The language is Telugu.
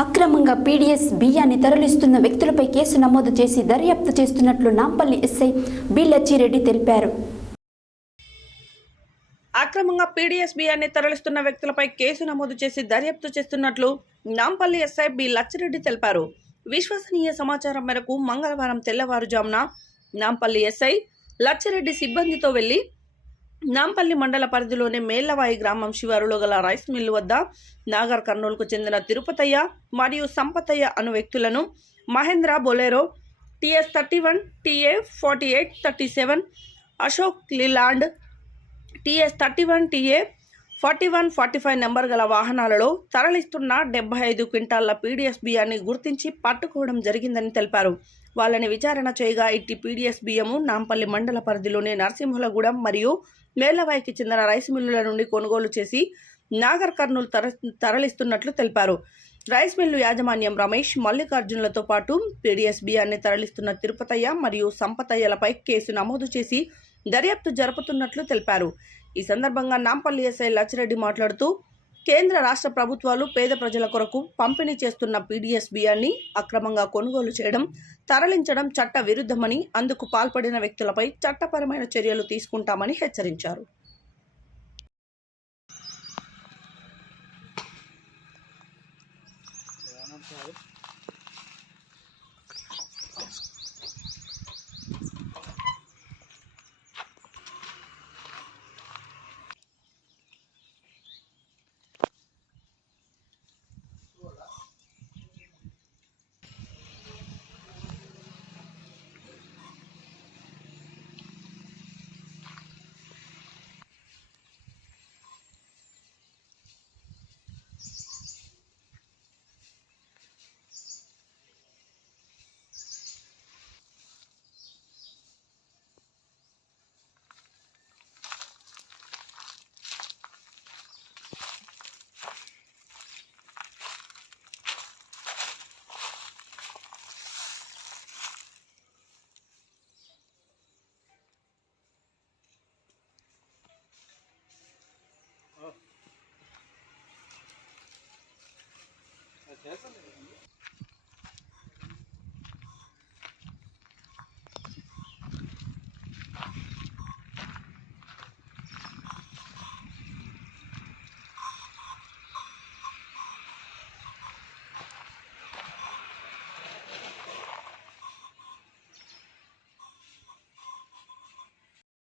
అక్రమంగా పీడీఎస్ బియ్యాన్ని తరలిస్తున్న వ్యక్తులపై కేసు నమోదు చేసి దర్యాప్తు చేస్తున్నట్లు నాంపల్లి ఎస్ఐ బి లచ్చిరెడ్డి తెలిపారు. అక్రమంగా పీడీఎస్ బియ్యాన్ని తరలిస్తున్న వ్యక్తులపై కేసు నమోదు చేసి దర్యాప్తు చేస్తున్నట్లు నాంపల్లి ఎస్ఐ బి లచ్చిరెడ్డి తెలిపారు. విశ్వసనీయ సమాచారం మేరకు మంగళవారం తెల్లవారుజామున నాంపల్లి ఎస్ఐ లచ్చిరెడ్డి సిబ్బందితో వెళ్ళి నాంపల్లి మండల పరిధిలోని మేళ్ళవాయి గ్రామం శివారులో గల రైస్ మిల్లు వద్ద నాగర్ కర్నూలుకు చెందిన తిరుపతయ్య మరియు సంపతయ్య అను వ్యక్తులను Mahindra Bolero TS thirty one TA forty eight thirty seven Ashok Leyland TS thirty one TA forty one forty five number గల వాహనాలలో తరలిస్తున్న డెబ్బై ఐదు క్వింటాళ్ళ పీడీఎస్ బియ్యాన్ని గుర్తించి పట్టుకోవడం జరిగిందని తెలిపారు. వాళ్ళని విచారణ చేయగా ఇట్టి పీడీఎస్ బియ్యము నాంపల్లి మండల పరిధిలోని నరసింహులగూడెం మరియు మేళ్ళవాయికి చెందిన రైస్ మిల్లుల నుండి కొనుగోలు చేసి నాగర్ కర్నూలు తర తరలిస్తున్నట్లు తెలిపారు. రైస్ మిల్లు యాజమాన్యం రమేష్ మల్లికార్జునులతో పాటు పీడీఎస్ బియ్యాన్ని తరలిస్తున్న తిరుపతయ్య మరియు సంపతయ్యలపై కేసు నమోదు చేసి దర్యాప్తు జరుపుతున్నట్లు తెలిపారు. ఈ సందర్భంగా నాంపల్లి ఎస్ఐ లచ్చిరెడ్డి మాట్లాడుతూ కేంద్ర రాష్ట్ర ప్రభుత్వాలు పేద ప్రజల కొరకు పంపిణీ చేస్తున్న పీడీఎస్ బియ్యాన్ని అక్రమంగా కొనుగోలు చేయడం తరలించడం చట్ట విరుద్ధమని అందుకు పాల్పడిన వ్యక్తులపై చట్టపరమైన చర్యలు తీసుకుంటామని హెచ్చరించారు. Eso